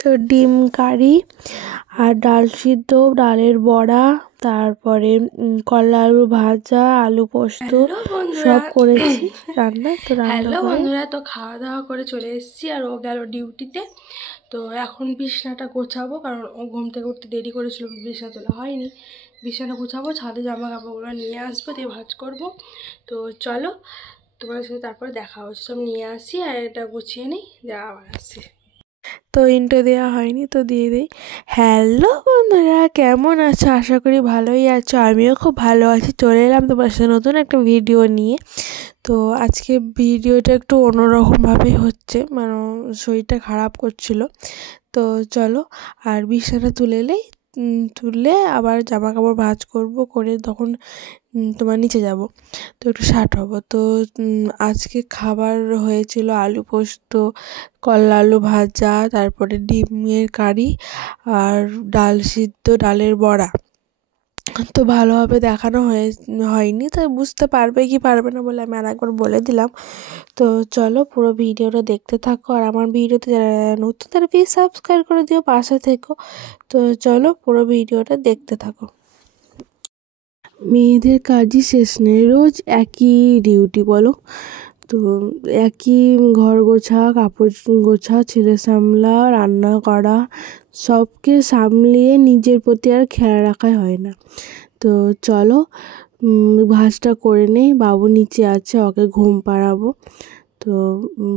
তো ডিম কারি আর ডাল সিদ্ধ, ডালের বড়া, তারপরে করলা আলু ভাজা, আলু পোস্ত সব করেছি রান্না। তো হ্যালো বন্ধুরা, তো খাওয়া দাওয়া করে চলে এসেছি আর ও গেল ডিউটিতে। তো এখন বিছানাটা গোছাবো, কারণ ও ঘুম থেকে উঠতে দেরি করেছিল, বিছানা তোলা হয়নি। বিছানা গোছাবো, ছাদে জামা কাপড়গুলো নিয়ে আসবো, দিয়ে ভাঁজ করবো। তো চলো তোমার সাথে তারপরে দেখা হচ্ছে, সব নিয়ে আসি আর এটা গুছিয়ে নিই, যা আবার আসছি। তো ইন্টো দেওয়া হয়নি, তো দিয়ে দিই। হ্যালো বন্ধুরা, কেমন আছো? আশা করি ভালোই আছো। আমিও খুব ভালো আছি। চলে এলাম তোমার সাথে নতুন একটা ভিডিও নিয়ে। তো আজকে ভিডিওটা একটু অন্যরকমভাবেই হচ্ছে, মানে শরীরটা খারাপ করছিল। তো চলো, আর বিছানা তুললে আবার জামা কাপড় ভাঁজ করবো, করে তখন তোমার নিচে যাব, তো একটু শার্ট হবো। তো আজকে খাবার হয়েছিল আলু পোস্ত, করলা আলু ভাজা, তারপরে ডিমের কারি আর ডাল সিদ্ধ, ডালের বড়া। তো ভালোভাবে দেখানো হয়নি, তাই বুঝতে পারবে কি পারবে না বলে আমি আরেকবার বলে দিলাম। তো চলো পুরো ভিডিওটা দেখতে থাকো, আর আমার ভিডিওতে যারা নতুন তারা প্লিজ সাবস্ক্রাইব করে দিও, পাশে থেকো। তো চলো পুরো ভিডিওটা দেখতে থাকো। মেয়েদের কাজই শেষ নেই, রোজ একই ডিউটি বলো তো। একই ঘর গোছা, কাপড় গোছা, ছেলে সামলা, রান্না করা, সবকে সামলিয়ে নিজের প্রতি আর খেয়াল রাখাই হয় না। তো চলো ভাঁজটা করে নেই, বাবু নিচে আছে, ওকে ঘুম পাড়াবো। তো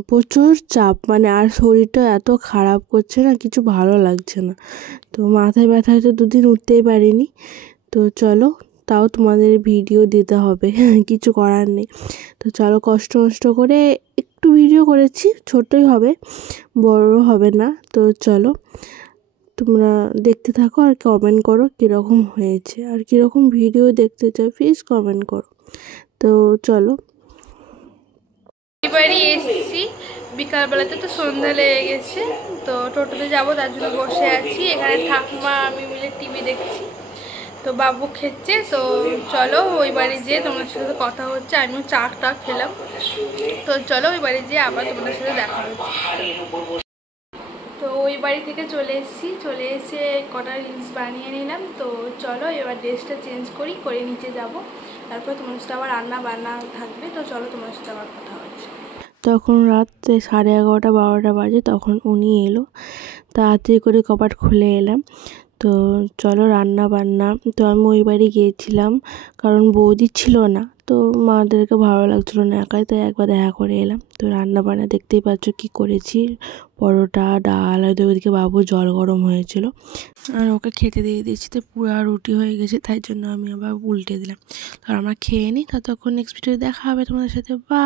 প্রচুর চাপ, মানে আর শরীরটা এত খারাপ করছে না, কিছু ভালো লাগছে না। তো মাথায় ব্যথা হয়তো 2 দিন উঠতেই পারিনি। তো চলো, তাও তোমাদের ভিডিও দিতে হবে, কিছু করার নেই। তো চলো, কষ্ট করে একটু ভিডিও করেছি, ছোটই হবে, বড় হবে না। তো চলো তোমরা দেখতে থাকো আর কমেন্ট করো কীরকম হয়েছে, আর কীরকম ভিডিও দেখতে চাও প্লিজ কমেন্ট করো। তো চলো, এবারই এসেছি বিকালবেলাতে, তো সন্ধ্যা লেগে গেছে। তো টোটোতে যাবো, তার জন্য বসে আছি এখানে, ঠাকুমা আমি মিলে টিভি দেখছি। তো বাবু খেচ্ছে। তো চলো ওই বাড়ি যেয়ে তোমাদের সাথে কথা হচ্ছে, আমিও চা খেলাম। তো চলো ওই বাড়ি যেয়ে আবার তোমাদের সাথে দেখা হচ্ছে। তো ওই বাড়ি থেকে চলে এসে কটা রিলস বানিয়ে নিলাম। তো চলো এবার ড্রেসটা চেঞ্জ করে নিচে যাব, তারপর তোমার সাথে আবার রান্না বান্না থাকবে। তো চলো তোমার সাথে আবার কথা হচ্ছে। তখন রাত্রে 11:30 12টা বাজে, তখন উনি এলো, তাড়াতাড়ি করে কপাট খুলে এলাম। তো চলো রান্না বান্না। তো আমি ওই বাড়ি গিয়েছিলাম, কারণ বৌদি ছিল না, তো মাদেরকে ভালো লাগছিলো না একাই, তাই একবার দেখা করে এলাম। তো রান্না বান্না দেখতেই পাচ্ছ কি করেছি, পরোটা, ডাল, আর ওইদিকে বাবু জল গরম হয়েছিল আর ওকে খেতে দিয়ে দিয়েছি। তো পুরো রুটি হয়ে গেছে, তাই জন্য আমি আবার উল্টে দিলাম। তো আমরা খেয়ে নিই, ততক্ষণ নেক্সট ভিডিও দেখা হবে তোমাদের সাথে। বা